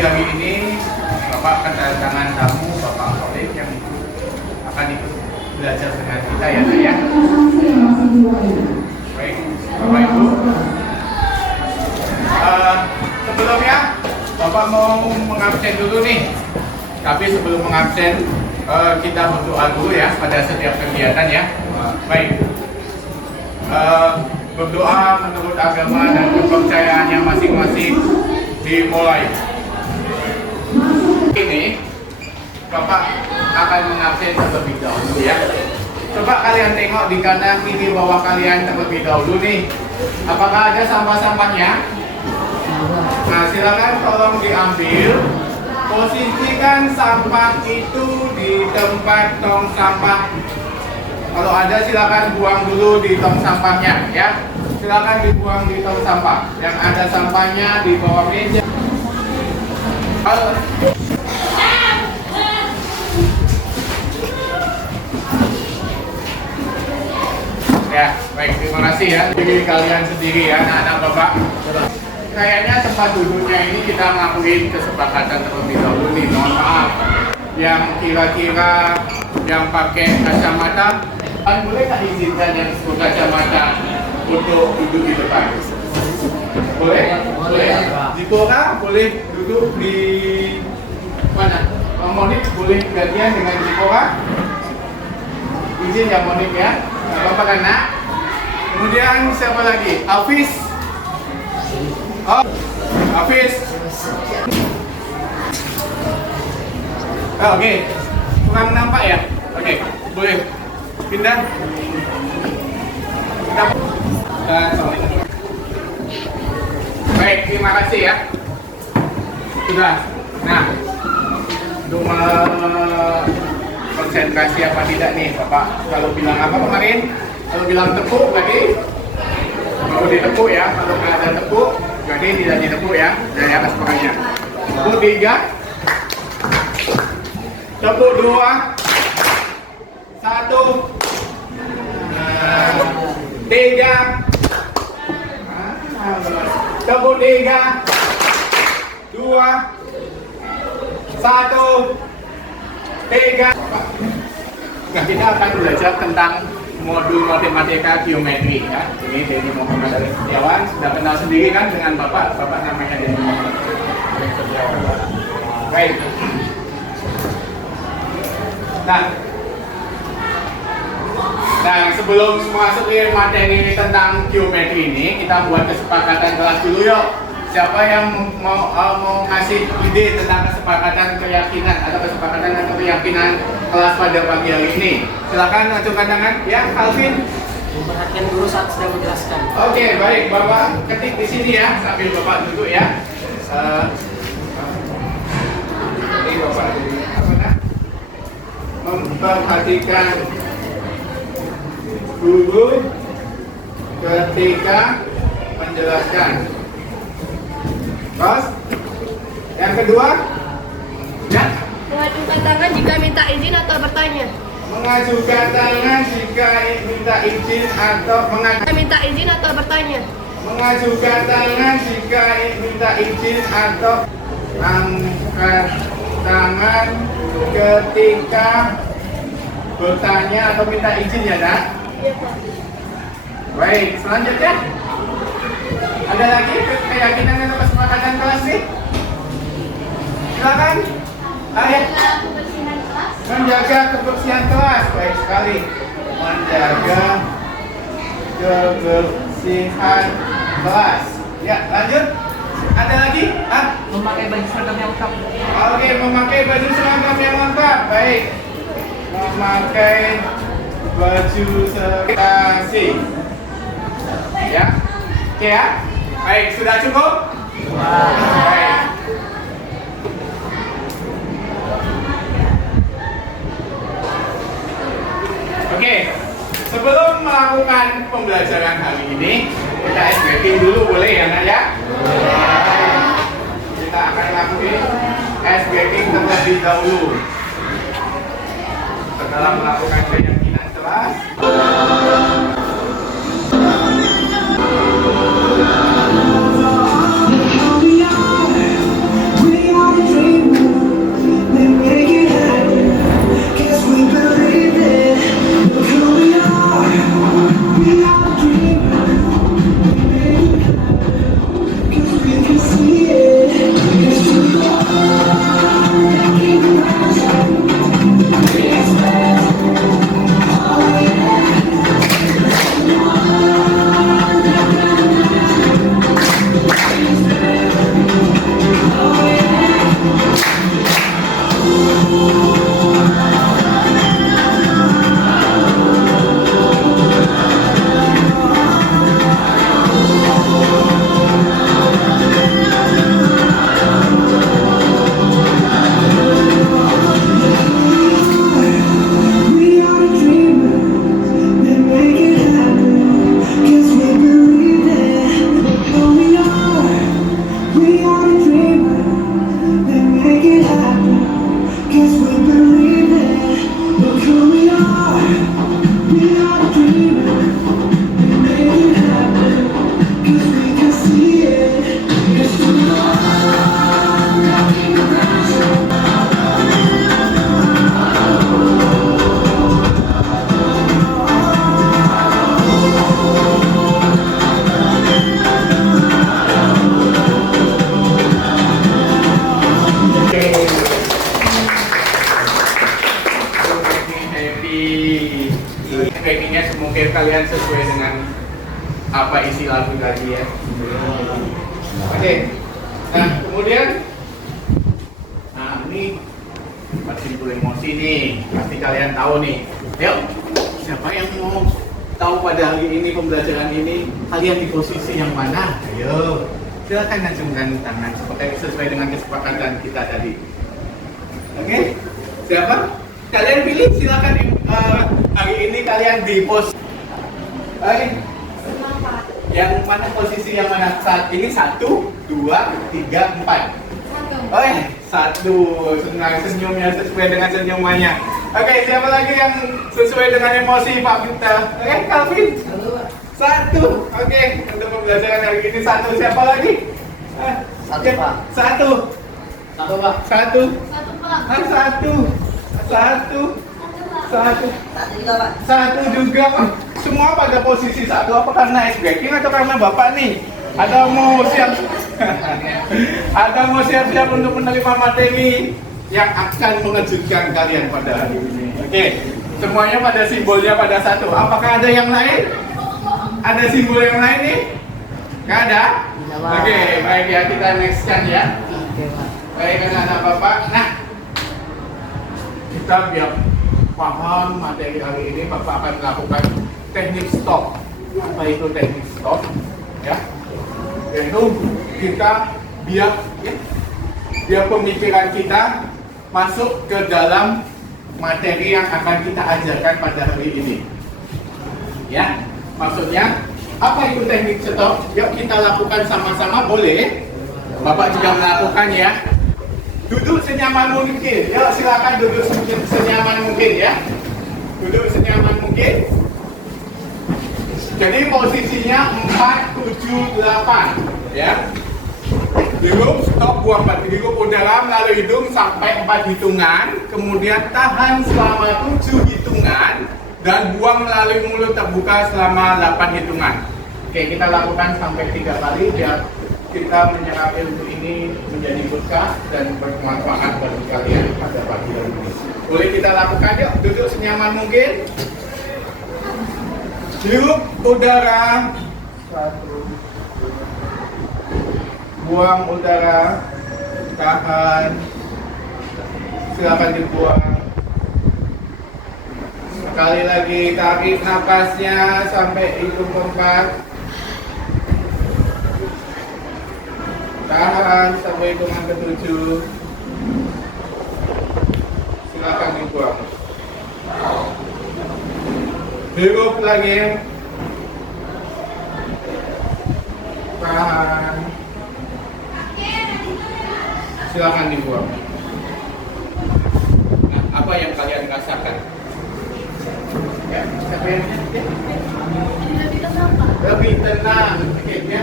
pagi hari ini Bapak kedatangan tamu Bapak Khalid yang akan ikut belajar dengan kita ya Nak ya. Baik, Bapak Ibu. Sebelumnya Bapak mau mengabsen dulu nih. Tapi sebelum mengabsen kita berdoa dulu ya pada setiap kegiatan ya. Baik. Berdoa menurut agama dan kepercayaannya masing-masing dimulai. Ini Bapak akan mengabsen terlebih dahulu ya. Coba kalian tengok di kanan kiri bawah kalian terlebih dahulu nih. Apakah ada sampah-sampahnya? Nah, silakan tolong diambil. Posisikan sampah itu di tempat tong sampah. Kalau ada silakan buang dulu di tong sampahnya ya. Silakan dibuang di tong sampah. Yang ada sampahnya di bawah meja. Ya, baik, terima kasih ya. Jadi kalian sendiri ya, anak-anak Bapak. Kayaknya tempat duduknya ini kita ngelakuin kesepakatan terlebih dahulu nih. Mohon maaf. Yang kira-kira yang pakai kacamata, boleh nggak izinkan yang berkacamata untuk duduk di depan? Boleh? Boleh. Jika orang boleh duduk di mana? Monik boleh gantian dengan Jikora. Izin ya Monik ya. Bapak kan nak? Kemudian siapa lagi? Hafiz. Oh, Hafiz. Oh, oke. Kurang nampak ya? Oke, boleh pindah. Baik, terima kasih ya. Sudah. Nah, untuk konsentrasi apa tidak nih Bapak? Kalau bilang apa kemarin? Kalau bilang tepuk berarti mau ditepuk ya. Kalau nggak ada tepuk berarti tidak ditepuk ya. Dari atas pokoknya. Tepuk 3, tepuk 2, 1, 3, tepuk 3, 2, 1, 3. Nah, kita akan belajar tentang modul matematika geometri ya. Ini Denny Muhammad Arif Setiawan, sudah kenal sendiri kan dengan Bapak namanya Denny Muhammad Arif Setiawan. Baik. Nah, sebelum masuk ke materi tentang geometri ini, kita buat kesepakatan kelas dulu yuk. Siapa yang mau ngasih ide tentang kesepakatan keyakinan atau kesepakatan atau keyakinan kelas pada pagi hari ini? Silakan acungkan tangan. Ya, Alvin. Perhatian dulu saat sedang menjelaskan. Oke, baik. Bapak ketik di sini ya, sambil Bapak duduk ya. Ini Bapak jadi apa nak? Memperhatikan guru ketika menjelaskan. Terus, yang kedua, ya. Mengajukan tangan jika minta izin atau bertanya. Mengajukan tangan jika minta izin atau Minta izin atau bertanya. Mengajukan tangan jika minta izin atau angkat tangan ketika bertanya atau minta izin ya nak? Iya Pak. Baik, selanjutnya ada lagi keyakinan atau kesepakatan kelas sih? Silakan. Ayo. Menjaga kebersihan kelas. Baik sekali. Menjaga kebersihan kelas. Ya, lanjut. Ada lagi? Memakai baju seragam yang lengkap. Oke, memakai baju seragam yang lengkap. Baik. Memakai baju seragam. Ya. Oke ya. Baik, sudah cukup? Baik. Oke, sebelum melakukan pembelajaran hari ini, kita SBking dulu boleh ya nak ya? Kita akan lakukan SBking terlebih dahulu. Setelah melakukan keyakinan kelas, we are kalian sesuai dengan apa isi lagu tadi ya. Oke. Nah, kemudian ini simpul emosi nih. Pasti kalian tahu nih. Yuk, siapa yang mau tahu pada hari ini pembelajaran ini kalian di posisi yang mana? Ayo, silakan acungkan tangan sesuai dengan kesepakatan kita tadi. Oke, siapa? Kalian pilih silakan. Hari ini kalian di pos. Yang mana posisi yang mana saat ini? 1, 2, 3, 4. Satu, senang senyumnya sesuai dengan senyumannya. Oke, siapa lagi yang sesuai dengan emosi Pak Vita? Oke, Calvin. 1. Oke, untuk pembelajaran hari ini 1. Siapa lagi? 1 Pak. 1. 1 Pak. 1. 1 Pak. 1. 1. 1. 1 juga Pak. 1 juga Pak. Semua pada posisi 1. Apa karena ice breaking atau karena Bapak nih? Ada mau siap untuk menerima materi yang akan mengejutkan kalian pada hari ini. Oke, semuanya pada simbolnya pada 1. Apakah ada yang lain? Ada simbol yang lain nih? Nggak ada? Oke, baik ya, kita nextkan ya. Oke Pak. Baik anak-anak Bapak. Nah, kita biar paham materi hari ini, Bapak akan melakukan teknik stop. Apa itu teknik stop? Ya, yaitu kita biar pemikiran kita masuk ke dalam materi yang akan kita ajarkan pada hari ini. Ya, maksudnya apa itu teknik stop? Yuk kita lakukan sama-sama, boleh? Bapak juga melakukan ya. Duduk senyaman mungkin. Yuk silakan duduk senyaman mungkin ya. Duduk senyaman mungkin. Jadi posisinya 4, 7, 8 ya. Hirup, stop, buang hirup udara melalui hidung sampai 4 hitungan. Kemudian tahan selama 7 hitungan. Dan buang melalui mulut terbuka selama 8 hitungan. Oke, kita lakukan sampai 3 kali biar kita menyerap ilmu ini menjadi berkah dan bermanfaat bagi kalian pada pagi hari ini. Boleh kita lakukan yuk, duduk senyaman mungkin. Hirup udara, 1, buang udara, tahan, silakan dibuang. Sekali lagi tarik napasnya sampai hitung 4, tahan sampai hitungan ke-7, silakan dibuang. Hirup lagi, tahan, silakan dibuang. Nah, apa yang kalian rasakan? Ya, lebih tenang, ya.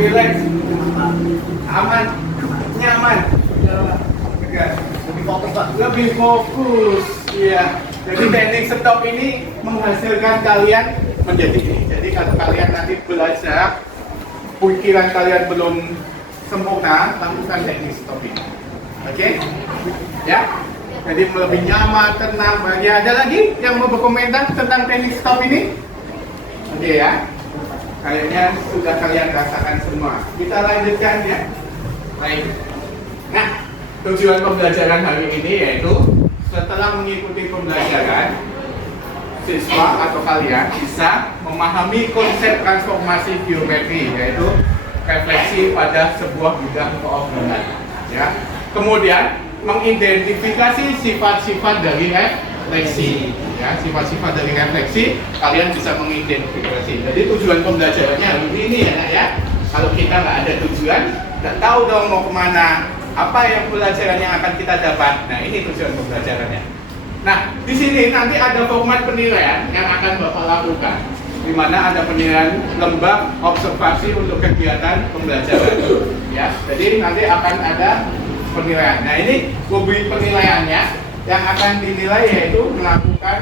Relax, aman, nyaman, Lebih fokus Pak. lebih fokus, ya. Jadi teknik stop ini menghasilkan kalian menjadi ini. Jadi kalau kalian nanti belajar, pikiran kalian belum sempurna, lakukan teknik stop ini. Oke? Ya? Jadi lebih nyaman, tenang, bahagia. Ada lagi yang mau berkomentar tentang teknik stop ini? Oke ya? Kayaknya sudah kalian rasakan semua. Kita lanjutkan ya. Baik. Nah, tujuan pembelajaran hari ini yaitu setelah mengikuti pembelajaran, siswa atau kalian bisa memahami konsep transformasi geometri, yaitu refleksi pada sebuah bidang keobralan. Ya. Kemudian mengidentifikasi sifat-sifat dari refleksi. Ya, sifat-sifat dari refleksi kalian bisa mengidentifikasi. Jadi tujuan pembelajarannya hari ini ya, nak ya. Kalau kita nggak ada tujuan, nggak tahu dong mau kemana, apa yang pelajaran yang akan kita dapat. Nah, ini tujuan pembelajarannya. Nah, di sini nanti ada format penilaian yang akan Bapak lakukan, di mana ada penilaian lembab observasi untuk kegiatan pembelajaran. Ya, jadi nanti akan ada penilaian. Nah, ini bukti penilaiannya. Yang akan dinilai yaitu melakukan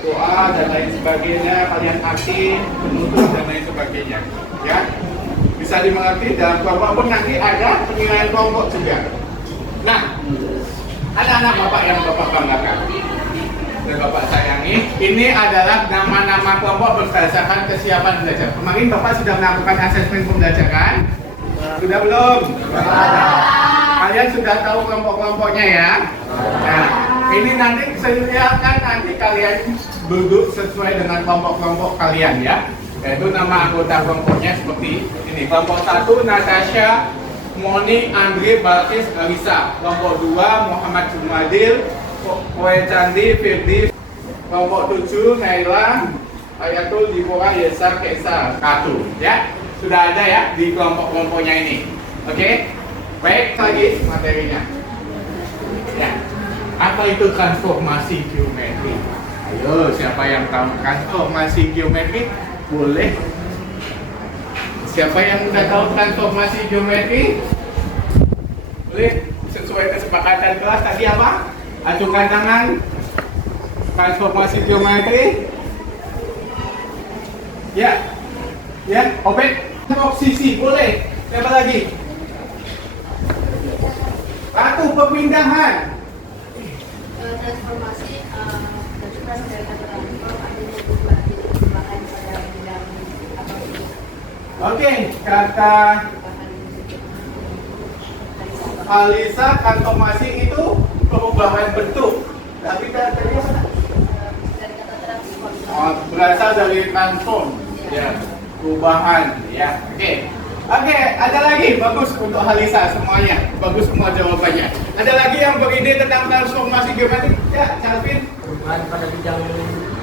doa dan lain sebagainya, kalian aktif, menutup dan lain sebagainya. Ya, bisa dimengerti dalam kelompok pun nanti ada penilaian kelompok juga. Nah, anak-anak Bapak yang Bapak banggakan dan Bapak sayangi Ini adalah nama-nama kelompok berdasarkan kesiapan belajar. Kemarin Bapak sudah melakukan asesmen pembelajaran? Sudah belum? Kalian sudah tahu kelompok-kelompoknya ya? Nah, ini nanti saya akan nanti kalian duduk sesuai dengan kelompok-kelompok kalian ya. Yaitu nama anggota kelompoknya seperti ini. Kelompok 1 Natasha, Moni, Andre, Balkis, Alisa. Kelompok 2 Muhammad Jumadil, Koe Candi, Firdi. Kelompok 7 Naila, Ayatul, Dipora, Yesa, Kesa, Katu. Ya, sudah ada ya di kelompok-kelompoknya ini. Oke? Baik, lagi materinya. Ya. Apa itu transformasi geometri? Ayo, siapa yang tahu transformasi geometri? Boleh. Siapa yang udah tahu transformasi geometri? Boleh. Sesuai kesepakatan kelas tadi apa? Acungkan tangan. Transformasi geometri. Ya. Ya, Obed. Sisi, boleh. Siapa lagi? Satu, pemindahan. Transformasi transformasi dari kata transform adanya perubahan perubahan pada bidang apapun. Oke, kata Alisa, transformasi itu perubahan bentuk. Tapi tadi apa? Dari kata transform. Oh, berasal dari transform. Ya, perubahan. Ya, oke. Oke, ada lagi bagus untuk Halisa semuanya. Bagus semua jawabannya. Ada lagi yang beride tentang transformasi geometri? Ya, Calvin. Perubahan pada bidang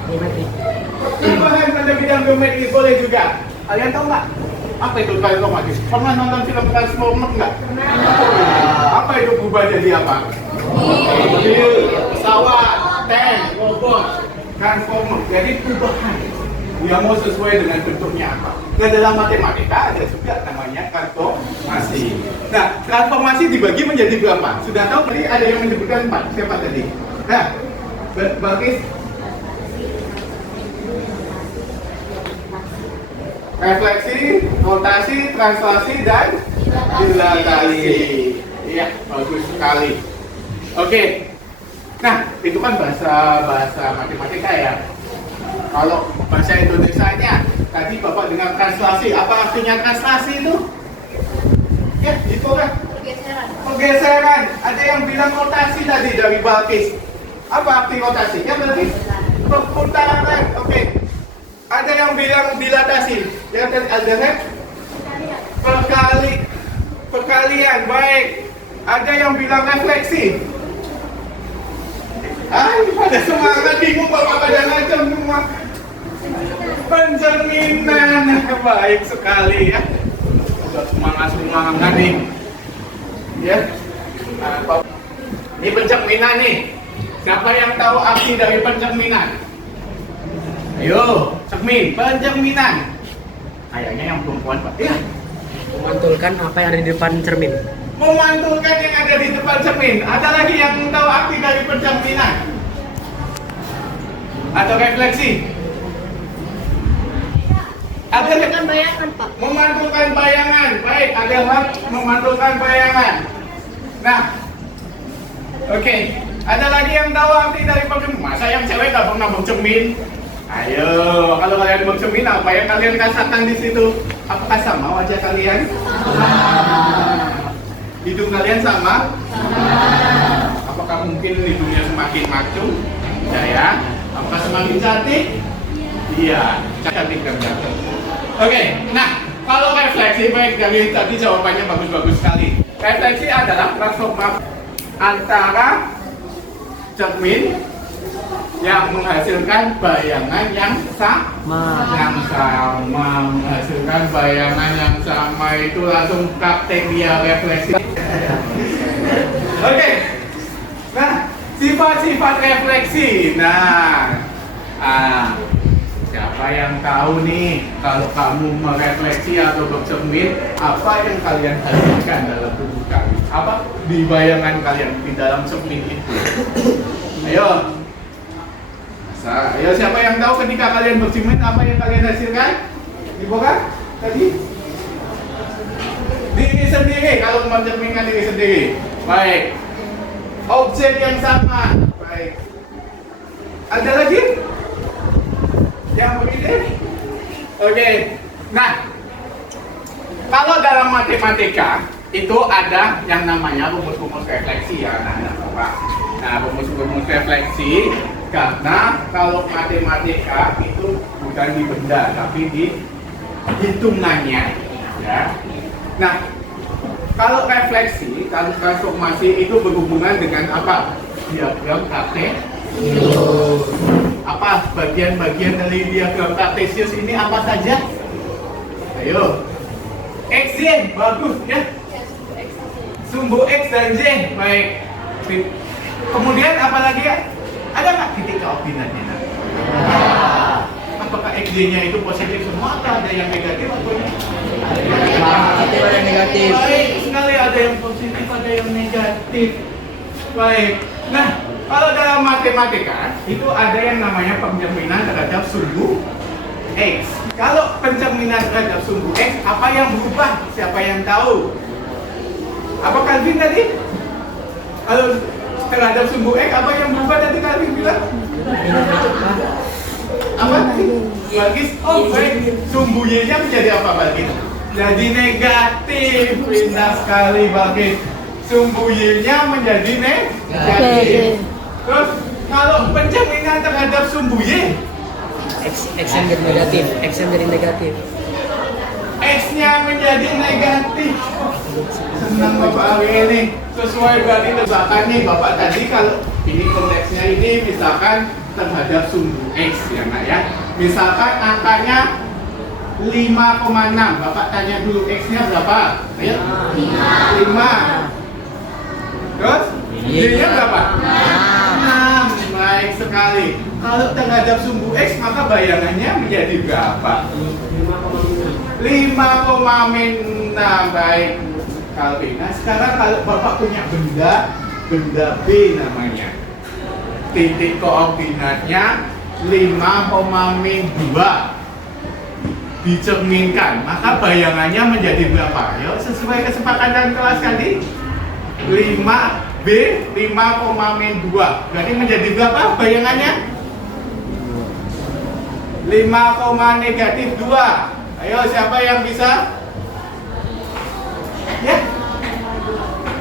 geometri. Perubahan pada bidang geometri boleh juga. Kalian tahu nggak? Apa itu transformasi? Pernah nonton film Transformer nggak? Apa itu berubah jadi apa? Mobil, pesawat, tank, robot, transformer. Jadi perubahan. Dia mau sesuai dengan bentuknya apa. Nah, dalam matematika ada juga namanya transformasi. Nah, transformasi dibagi menjadi berapa? Sudah tahu tadi ada yang menyebutkan 4. Siapa tadi? Nah, Balkis. Refleksi, rotasi, translasi, dan dilatasi. Iya, bagus sekali. Oke. Nah, itu kan bahasa matematika ya. Kalau bahasa Indonesianya, tadi Bapak dengar translasi, apa artinya translasi itu? Ya, itu kan Pergeseran. pergeseran. Ada yang bilang rotasi tadi dari Balkis. Apa arti rotasi? Ya berarti perputaran. Oke. Ada yang bilang dilatasi. Ya tadi ada perkalian. Baik. Ada yang bilang refleksi. Pada semangat bingung Bapak pada ngacem semua. Pencerminan, baik sekali ya. Sudah semangat nih. Ya. Ini pencerminan nih. Siapa yang tahu arti dari pencerminan? Ayo, cermin, pencerminan. Kayaknya yang perempuan Pak. Ya. Memantulkan apa yang ada di depan cermin. Memantulkan yang ada di depan cermin. Ada lagi yang tahu arti dari pencerminan? Atau refleksi? Ada Memantulkan bayangan, Pak. memantulkan bayangan. Baik, ada hak memantulkan bayangan. Nah, oke. Ada lagi yang tahu arti dari pencermin? Masa yang cewek nggak pernah bercermin? Ayo, kalau kalian bercermin apa yang kalian rasakan di situ? Apakah sama wajah kalian? Hidung kalian sama? Apakah mungkin hidungnya semakin maco? Tidak ya. Apakah semakin cantik? Iya, cantik dan ganteng. Oke, nah kalau refleksi baik dari tadi jawabannya bagus-bagus sekali. Refleksi adalah transformasi antara cermin yang menghasilkan bayangan yang sama, menghasilkan bayangan yang sama itu langsung praktek dia refleksi. Oke, nah sifat-sifat refleksi. Nah, siapa yang tahu nih kalau kamu merefleksi atau bercermin apa yang kalian hasilkan dalam tubuh kalian? Apa di bayangan kalian di dalam cermin itu? Ayo. Ayo, siapa yang tahu ketika kalian bercermin apa yang kalian hasilkan? Dibuka tadi? Diri sendiri, kalau mencerminkan diri sendiri. Baik. Objek yang sama. Baik. Ada lagi? Yang begini? Oke. Nah, kalau dalam matematika itu ada yang namanya rumus-rumus refleksi ya, anak-anak Bapak. Nah, rumus-rumus refleksi karena kalau matematika itu bukan di benda tapi di hitungannya ya. Nah, kalau refleksi, kalau transformasi itu berhubungan dengan apa? Diagram kartesius. Apa bagian-bagian dari diagram kartesius ini apa saja? Ayo. X, Y, bagus ya. Sumbu X dan Y, baik. Kemudian apa lagi ya? Ada nggak titik koordinatnya? Apakah X, Y-nya itu positif semua atau ada yang negatif? Ada yang negatif. Baik sekali, ada yang positif, ada yang negatif. Baik. Nah, kalau dalam matematika itu ada yang namanya pencerminan terhadap sumbu X. Kalau pencerminan terhadap sumbu X, apa yang berubah? Siapa yang tahu? Apa Calvin tadi? Kalau terhadap sumbu X, apa yang berubah tadi Calvin bilang? Apa tadi? Bagis? Oh baik, sumbu Y-nya menjadi apa Bagis? Jadi negatif. Indah sekali Bagis. Sumbu Y-nya menjadi negatif. Terus kalau pencerminan terhadap sumbu Y, X yang jadi negatif, X yang jadi negatif. X-nya menjadi negatif. Senang Bapak hari ini. Sesuai berarti tebakan nih Bapak tadi kalau ini konteksnya ini misalkan terhadap sumbu X ya Nak ya. Misalkan angkanya 5,6. Bapak tanya dulu X-nya berapa? Ayo. 5. Terus? Y-nya berapa? 6. Baik sekali. Kalau terhadap sumbu X maka bayangannya menjadi berapa? 5,6. Baik Calvin. Nah sekarang kalau Bapak punya benda B namanya, titik koordinatnya 5,2 dicerminkan, maka bayangannya menjadi berapa? Yuk sesuai kesepakatan kelas tadi 5B 5,2 berarti menjadi berapa bayangannya? 5,-2. Ayo siapa yang bisa? Ya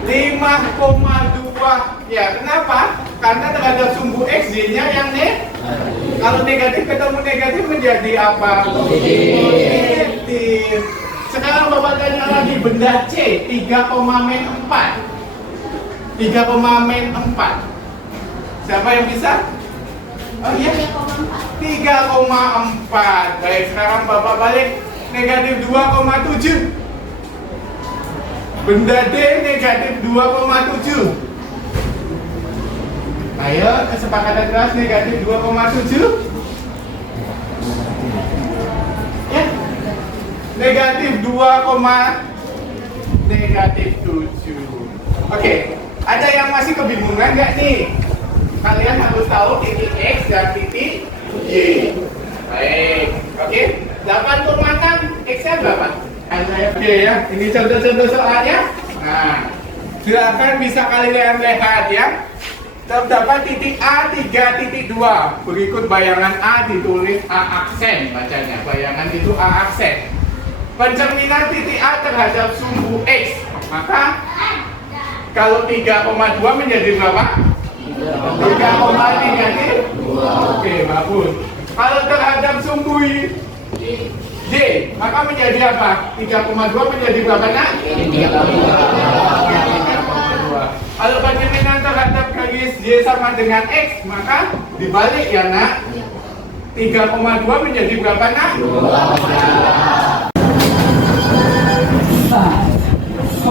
5,2. Ya kenapa? Karena terhadap sumbu X Y-nya yang kalau negatif ketemu negatif menjadi apa? Positif. Sekarang Bapak tanya lagi benda C 3,4. 3,4. Siapa yang bisa? Oh iya 3,4. Baik, sekarang Bapak balik negatif 2,7. Benda D negatif 2,7. Ayo, kesepakatan kelas negatif 2,7. Ya. Negatif 2,7. Oke, ada yang masih kebingungan nggak nih? Kalian harus tahu titik X dan titik Y. Baik, oke. 8,6 X-nya berapa? Oke ya, ini contoh-contoh soalnya. Nah, silakan bisa kalian lihat ya. Terdapat titik A 3.2. Berikut bayangan A ditulis A aksen bacanya. Bayangan itu A aksen. Pencerminan titik A terhadap sumbu X. Maka kalau 3,2 menjadi berapa? 3,2. Oke, bagus. Kalau terhadap sumbu Y, maka menjadi apa? 3,2 menjadi berapa nak? 3,2. Kalau pencerminan terhadap garis Y sama dengan X, maka dibalik ya nak. 3,2 menjadi berapa nak? 4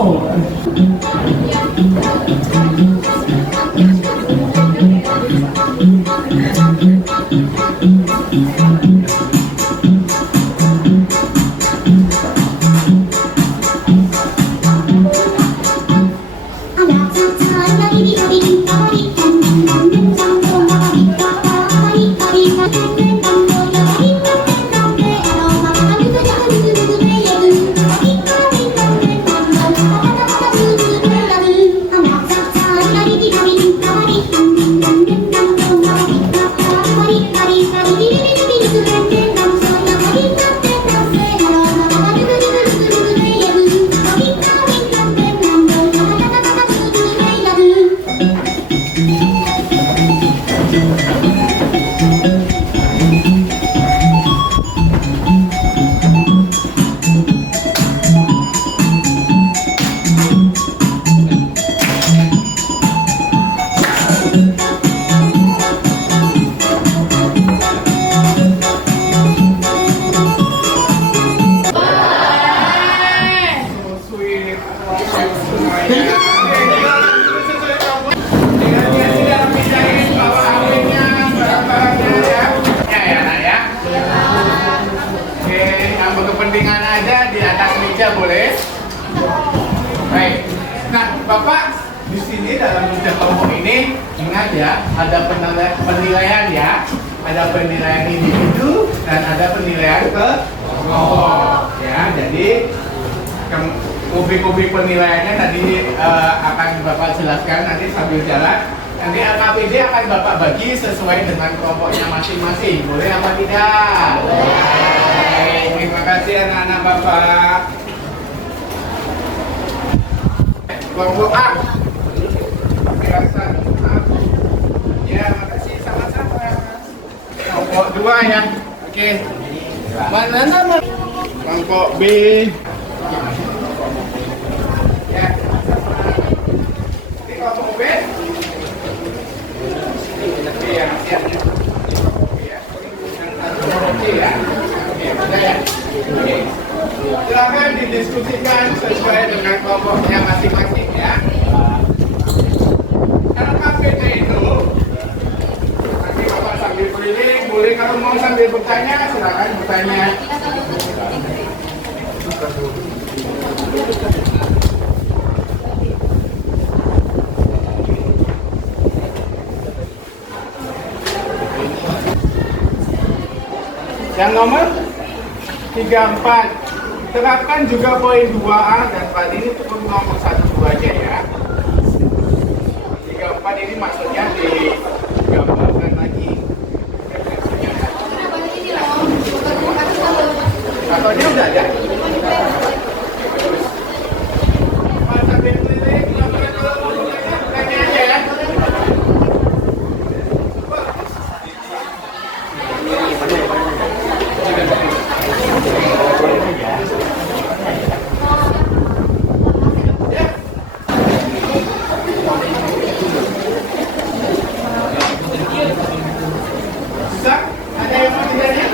sudah kelompok ini, ingat ya, ada penilaian ya. Ada penilaian individu dan ada penilaian ke kelompok ya. Jadi kubik-kubik penilaiannya tadi akan Bapak jelaskan nanti sambil jalan. Nanti LKPD akan Bapak bagi sesuai dengan kelompoknya masing-masing. Boleh apa tidak? Boleh. Terima kasih anak-anak Bapak. Kelompok A. Penjelasan A. Ya, makasih sama-sama. Kelompok 2 ya. Oke. Mana nama? Kelompok B. Ya. Ini kelompok B. Iya, iya. Iya. Ya. Oke. Silakan didiskusikan sesuai dengan kelompoknya masing-masing ya. Kalau KPD itu nanti Bapak sambil keliling, boleh kalau mau sambil bertanya, silakan bertanya. Yang nomor 34, terapkan juga poin 2A dan pada ini cukup nomor 1 2 aja ya. 34 ini maksudnya digambarkan lagi. Atau dia udah ada? Masa keliling, kalau mau tanya aja ya. Bisa? Ada yang mau ditanya?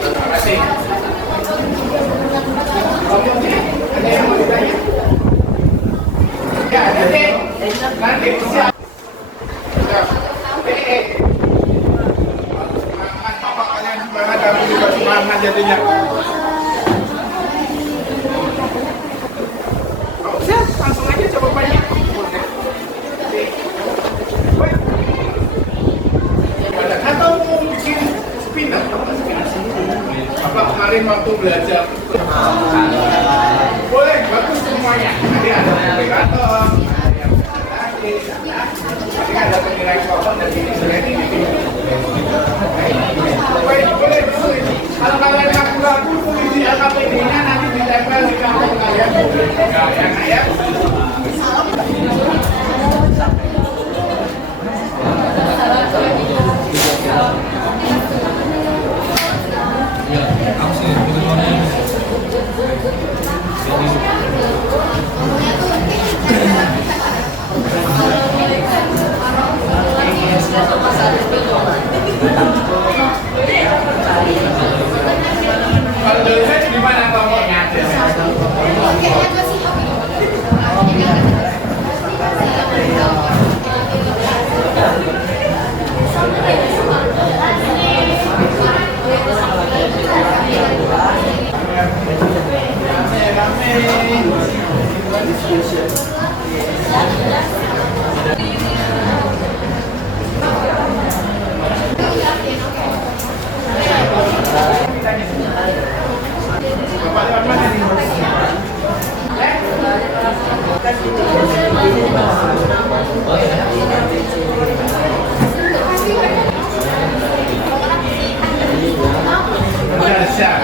Terima kasih. Ada yang mau ditanya? Ya, nanti siap. Semangat, Bapak kalian semangat, kami juga semangat jadinya. Oh, siap, langsung aja coba banyak. Atau mau bikin spinner? Bapak kemarin waktu belajar. Boleh, bagus semuanya. Nanti ada multiplikator. Nanti ada penilai kelompok dan ini. Boleh. Kalau kalian ragu-ragu, tulis di LKPD-nya nanti ditempel di kampung kalian. Ya. Kalau dari saya gimana kelompoknya? Bapak lewat mana nih? Udah siap.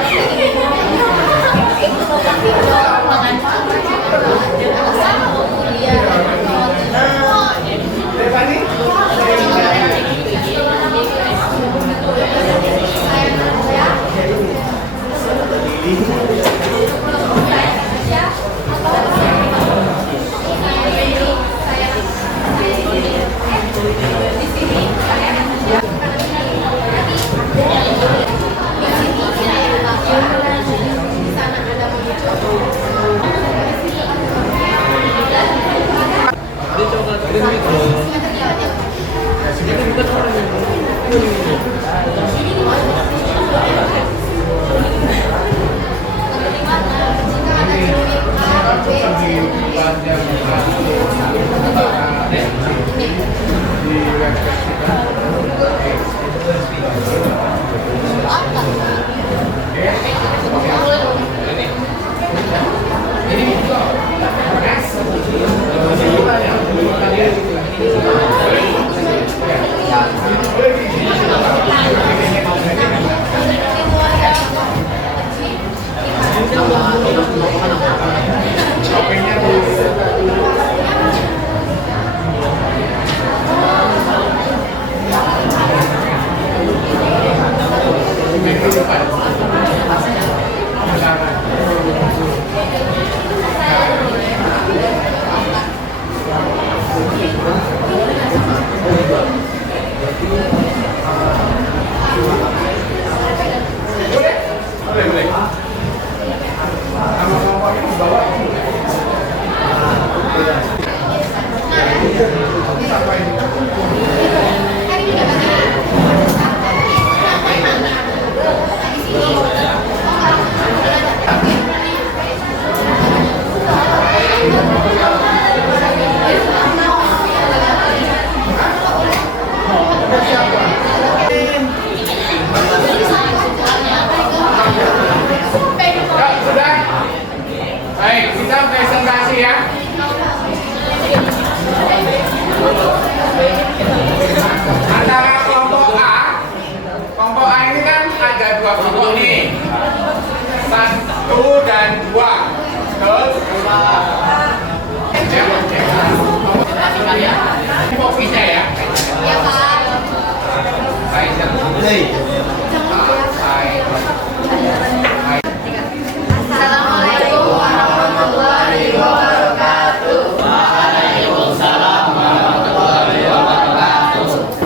Assalamualaikum warahmatullahi wabarakatuh. Waalaikumsalam warahmatullahi wabarakatuh.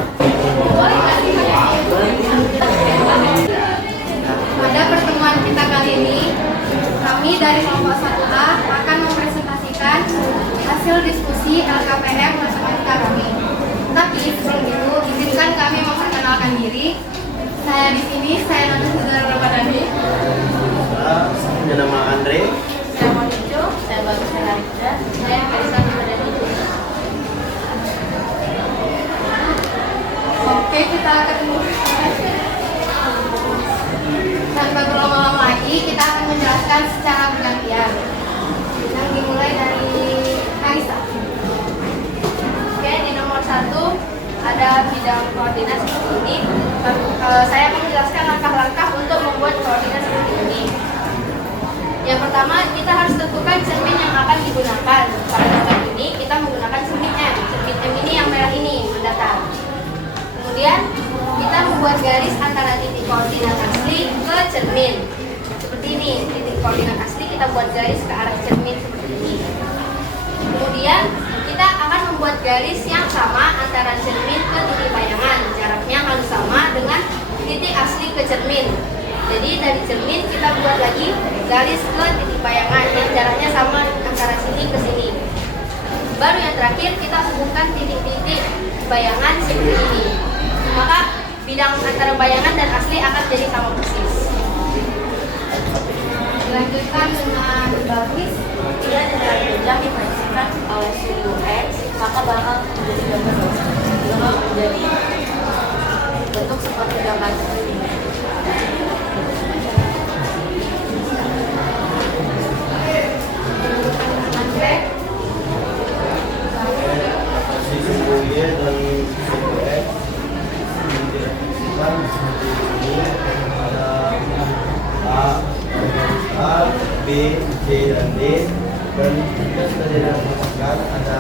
Pada pertemuan kita kali ini, kami dari kelompok 1A akan mempresentasikan hasil diskusi LKPM matematika kami. Tapi sebelum itu, izinkan kami memperkenalkan diri. Saya di sini, saya Nana Saudara Ramadhani. Saya nama Andre. Saya Monico, saya Bagus Sarita, saya Kaisa Ramadhani. Oke, kita akan tanpa berlama-lama lagi, kita akan menjelaskan secara bergantian. Yang dimulai dari Kaisa. Oke, di nomor 1 ada bidang koordinat seperti ini. Saya akan menjelaskan langkah-langkah untuk membuat koordinat seperti ini. Yang pertama, kita harus tentukan cermin yang akan digunakan. Pada gambar ini, kita menggunakan cermin M. Cermin M ini yang merah ini, mendatar. Kemudian, kita membuat garis antara titik koordinat asli ke cermin. Seperti ini, titik koordinat asli kita buat garis ke arah cermin seperti ini. Kemudian, kita akan membuat garis yang sama antara cermin ke titik bayangan. Jaraknya harus sama dengan titik asli ke cermin. Jadi dari cermin kita buat lagi garis ke titik bayangan yang jaraknya sama antara sini ke sini. Baru yang terakhir kita hubungkan titik-titik bayangan seperti ini. Maka bidang antara bayangan dan asli akan jadi sama persis. Dilanjutkan dengan baris. Bila dengan jenjang diproyeksikan oleh suhu X, maka bakal menjadi bentuk seperti gambar ini. Suhu Y dan suhu X direpresentasikan seperti ini. Ada A, B, C dan D. Dan juga sudah direpresentasikan ada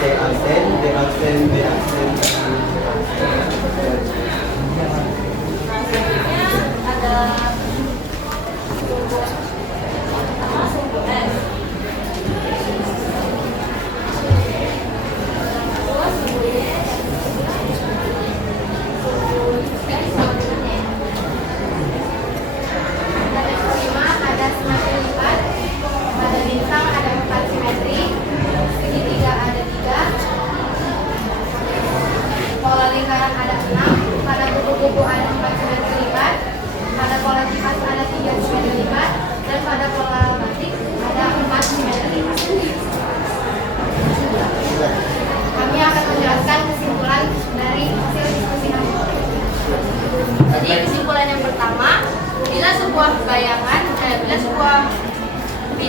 C aksen, D aksen, B aksen, dan C aksen. Ada sumbu S. Pola lingkaran ada 6, pada kubu-kubu ada 4 simetri lipat, pada pola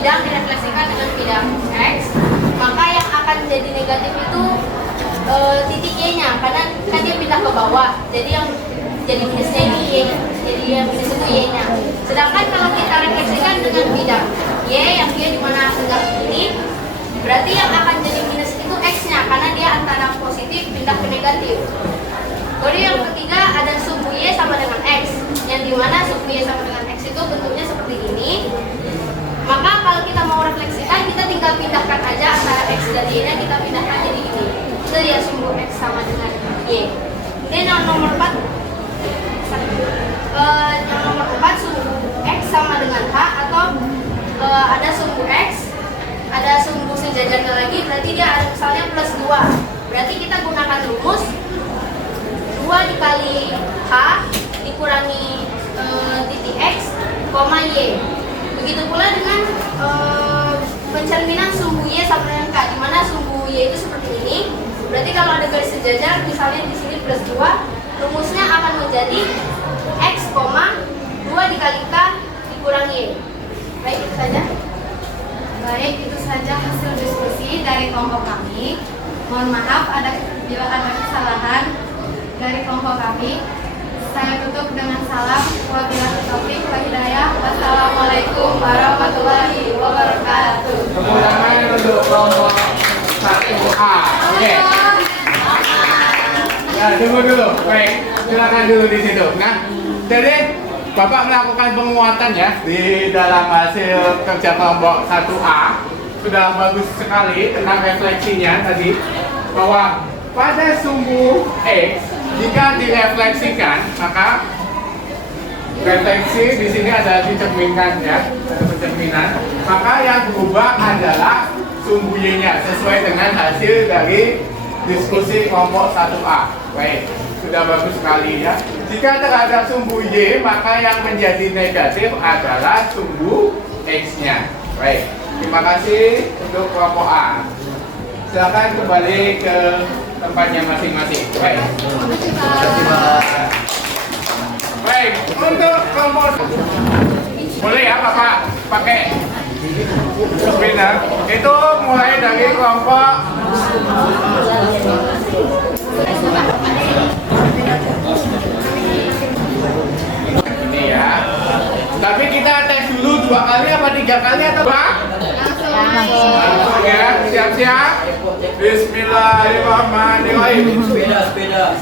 bidang direfleksikan dengan bidang X, maka yang akan jadi negatif itu titik Y-nya, karena kan dia pindah ke bawah, jadi yang jadi minusnya ini Y-nya, jadi yang minus itu Y-nya. Sedangkan kalau kita refleksikan dengan bidang Y, yang dia di mana tegak ini, berarti yang akan jadi minus itu X-nya, karena dia antara positif pindah ke negatif. Kemudian yang ketiga ada sumbu Y sama dengan X, yang dimana sumbu Y sama dengan X itu bentuknya seperti ini. Maka kalau kita mau refleksikan, kita tinggal pindahkan aja antara X dan Y-nya, kita pindahkan jadi ini. Itu ya sumbu X sama dengan Y. Kemudian yang nomor 4, sumbu X sama dengan H, atau ada sumbu X, ada sumbu sejajarnya lagi, berarti dia ada misalnya plus 2. Berarti kita gunakan rumus 2 dikali H dikurangi titik X, koma Y. Begitu pula dengan pencerminan sumbu Y sama dengan K, di mana sumbu Y itu seperti ini. Berarti kalau ada garis sejajar, misalnya di sini plus 2, rumusnya akan menjadi X, 2 dikali K dikurangi Y. Baik, itu saja. Baik, itu saja hasil diskusi dari kelompok kami. Mohon maaf bila ada kesalahan dari kelompok kami. Saya tutup dengan salam. Wabillahi taufiq wal hidayah. Wassalamualaikum warahmatullahi wabarakatuh. Tepuk tangan untuk kelompok 1A. Oke. Ya, tunggu dulu. Baik, silakan dulu di situ. Nah, jadi Bapak melakukan penguatan ya di dalam hasil kerja kelompok 1A. Sudah bagus sekali tentang refleksinya tadi, bahwa pada sumbu X jika direfleksikan, maka refleksi di sini ada dicerminkan ya, ada pencerminan. Maka yang berubah adalah sumbu Y-nya sesuai dengan hasil dari diskusi kelompok 1A. Baik, sudah bagus sekali ya. Jika terhadap sumbu Y, maka yang menjadi negatif adalah sumbu X-nya. Baik, terima kasih untuk kelompok A. Silakan kembali ke tempatnya masing-masing. Baik. Baik, untuk kelompok boleh ya Bapak pakai spinner. Itu mulai dari kelompok ini ya. Tapi kita tes dulu 2 kali apa 3 kali atau Pak? Langsung ya, siap-siap. Bismillahirrahmanirrahim. Sepeda.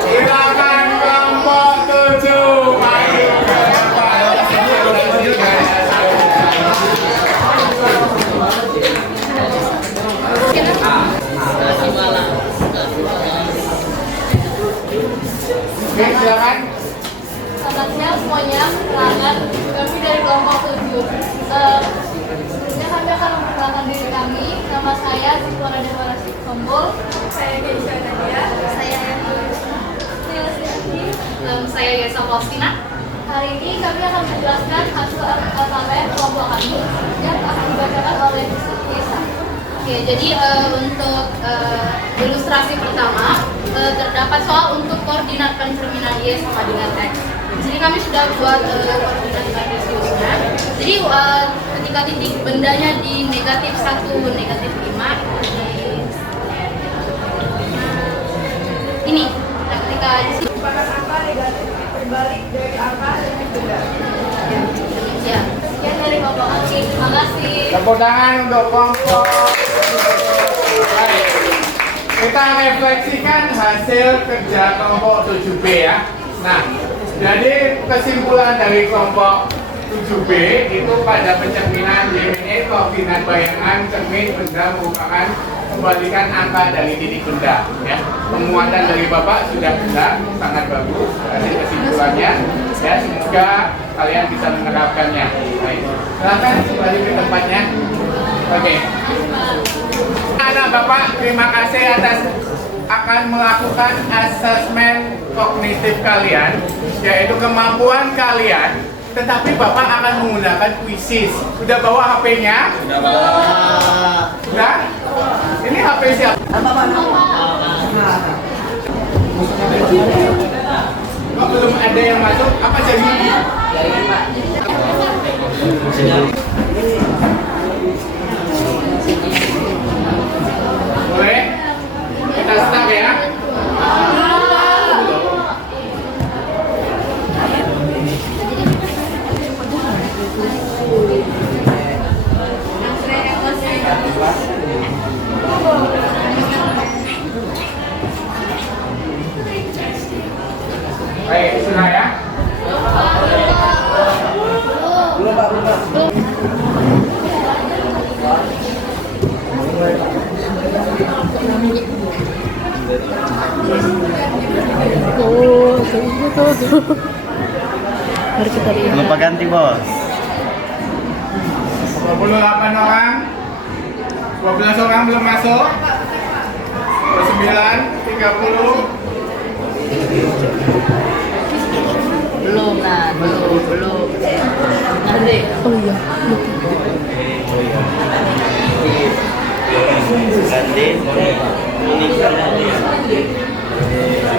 Silakan kelompok 7 maju ke depan. Oke, silakan. Selamat siang semuanya, perkenalkan kami dari kelompok 7. Sebelumnya kami akan memperkenalkan diri kami. Nama saya Siswa Dewarasi Tombol. Saya Keisha Nadia. Saya saya Yesa Faustina. Hari ini kami akan menjelaskan hasil LKPM kelompok kami yang akan dibacakan oleh Yesa. Oke, jadi untuk ilustrasi pertama terdapat soal untuk koordinat pencerminan Y sama dengan X. Jadi kami sudah buat koordinat kartesiusnya. Jadi ketika titik bendanya di negatif 1, negatif 5 ini. Nah, ketika di sini Merupakan angka negatif berbalik dari angka dengan benda. ya. Sekian dari kelompok kami. Terima kasih. Tepuk tangan untuk kelompok. Baik. Kita refleksikan hasil kerja kelompok 7B ya. Nah, jadi kesimpulan dari kelompok 7B itu pada pencerminan YME koordinat bayangan cermin benda merupakan kembalikan angka dari titik benda ya. Penguatan dari Bapak sudah benar, sangat bagus hasil kesimpulannya ya, semoga kalian bisa menerapkannya. Baik, silakan kembali ke tempatnya. Oke. Anak Bapak, terima kasih atas akan melakukan asesmen kognitif kalian, yaitu kemampuan kalian. Tetapi Bapak akan menggunakan kuisis. Udah bawa HP-nya? Sudah. Sudah? Ini HP siapa? Kok belum ada yang masuk? Apa jadinya? Boleh? Kita start ya. Baik, sudah ya. Oh, gitu tuh. Mari kita lihat. Lupa ganti bos. 28 orang, 12 orang belum masuk, 29, 30. Belum. Nanti. Oh iya. Ganti.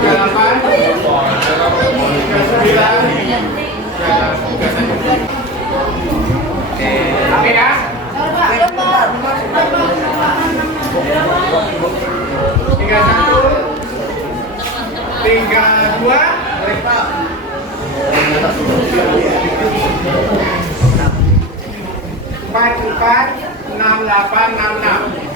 38, 39, Oke ya. 31, 32, 44, 68, 66.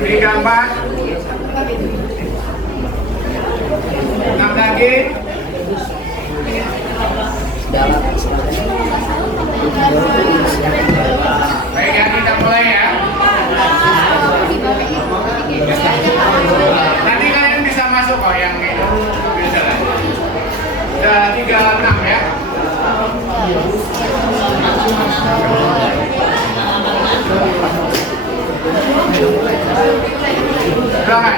Beri gambar. 6 lagi. Baik ya, kita mulai ya. Nanti kalian bisa masuk kok yang itu. Bisa lah. Udah 36 ya. Silakan.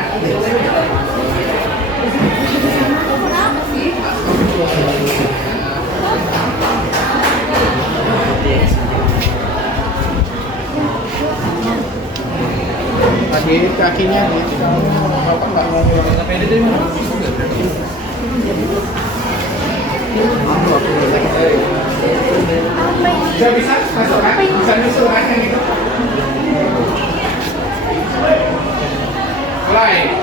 Tadi kakinya gitu. Bapak nggak mau ngomong apa ini dari mana? Sudah bisa masuk kan? Bisa nyusul kan yang itu? Mulai.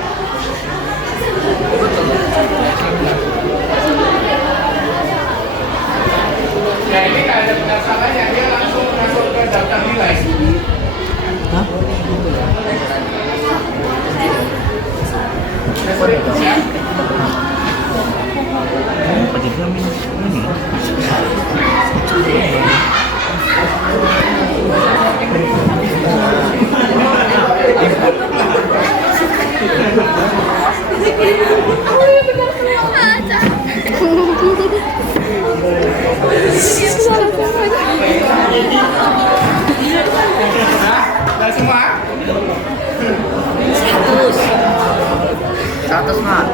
Ya ini nggak ada pendaftarannya, dia langsung masuk ke daftar nilai. Hah? Ya. Udah semua? 100 mah.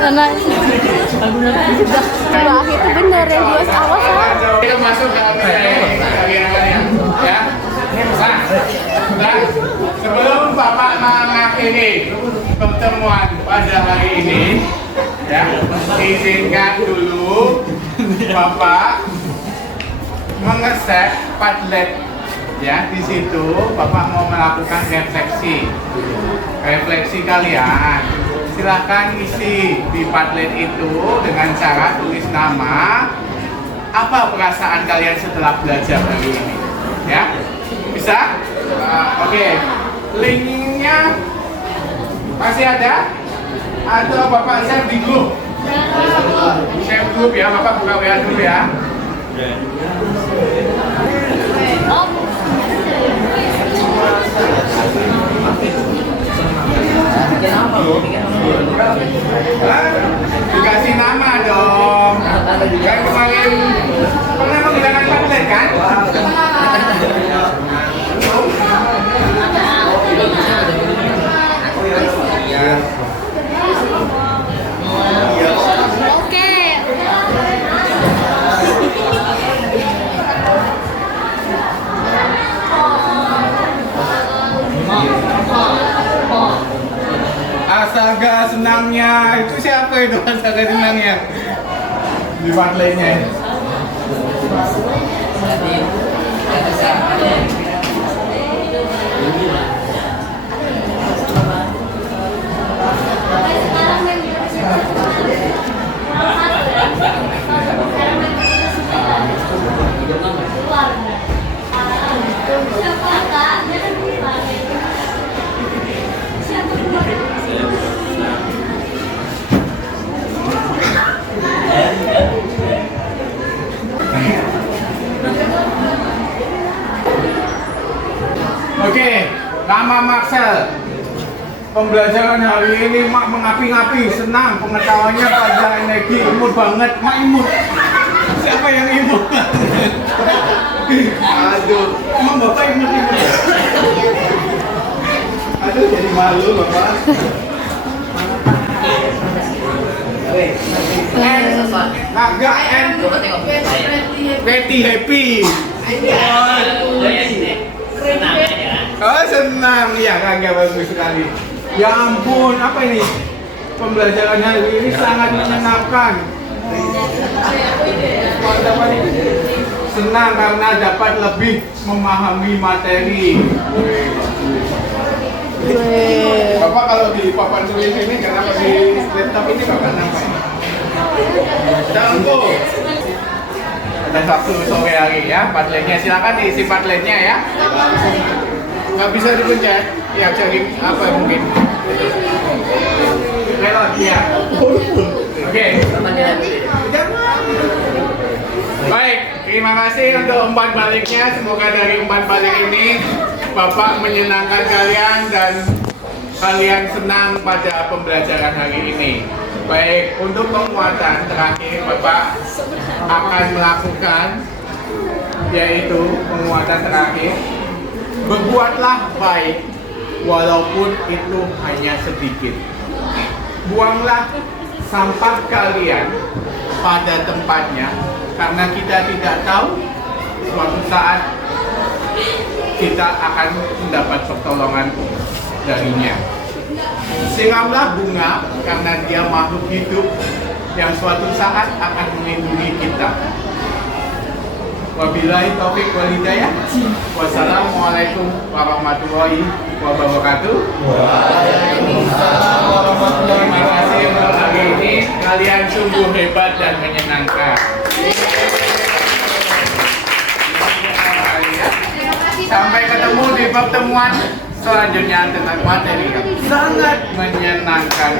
Karena Mbak itu bener yang dua awas Kita masuk ke kalian ya. Nah, sebelum Bapak mengakhiri pertemuan pada hari ini, ya, izinkan dulu Bapak mengeset Padlet. Ya, di situ Bapak mau melakukan refleksi kalian. Silahkan isi di Padlet itu dengan cara tulis nama, apa perasaan kalian setelah belajar hari ini, ya? Bisa? Oke. Linknya masih ada? Atau Bapak share di grup? Share grup ya, Bapak buka WA dulu ya. Dikasih nama dong. Kan kemarin pernah menggunakan Padlet kan? Astaga senangnya. Itu siapa itu astaga senangnya? Di partainya. Oke, nama Marcel. Pembelajaran hari ini mak mengapi-ngapi, senang, pengetahuannya pada energi, imut banget, mak imut. Siapa yang imut? Aduh, emang bapak imut? Aduh, jadi malu bapak. Naga and Betty happy. Oh senang, ya kagak bagus sekali. Ya ampun, apa ini? Pembelajaran hari ini sangat menyenangkan. Senang karena dapat lebih memahami materi. Bapak kalau di papan tulis ini, kenapa di laptop ini bapak nampak? Tunggu. Ada Sabtu sore hari ya, padletnya silakan diisi padletnya ya. Nggak bisa dipencet, ya cari apa mungkin. Lewat ya. Oke. Baik, terima kasih untuk umpan baliknya. Semoga dari umpan balik ini Bapak menyenangkan kalian dan kalian senang pada pembelajaran hari ini. Baik, untuk penguatan terakhir Bapak akan melakukan yaitu penguatan terakhir. Berbuatlah baik walaupun itu hanya sedikit. Buanglah sampah kalian pada tempatnya karena kita tidak tahu suatu saat kita akan mendapat pertolongan darinya. Siramlah bunga karena dia makhluk hidup yang suatu saat akan melindungi kita. Wabillahi taufiq wal hidayah. Wassalamualaikum warahmatullahi wabarakatuh. Waalaikumsalam warahmatullahi Terima kasih untuk hari ini. Kalian sungguh hebat dan menyenangkan. Sampai ketemu di pertemuan selanjutnya tentang materi yang sangat menyenangkan.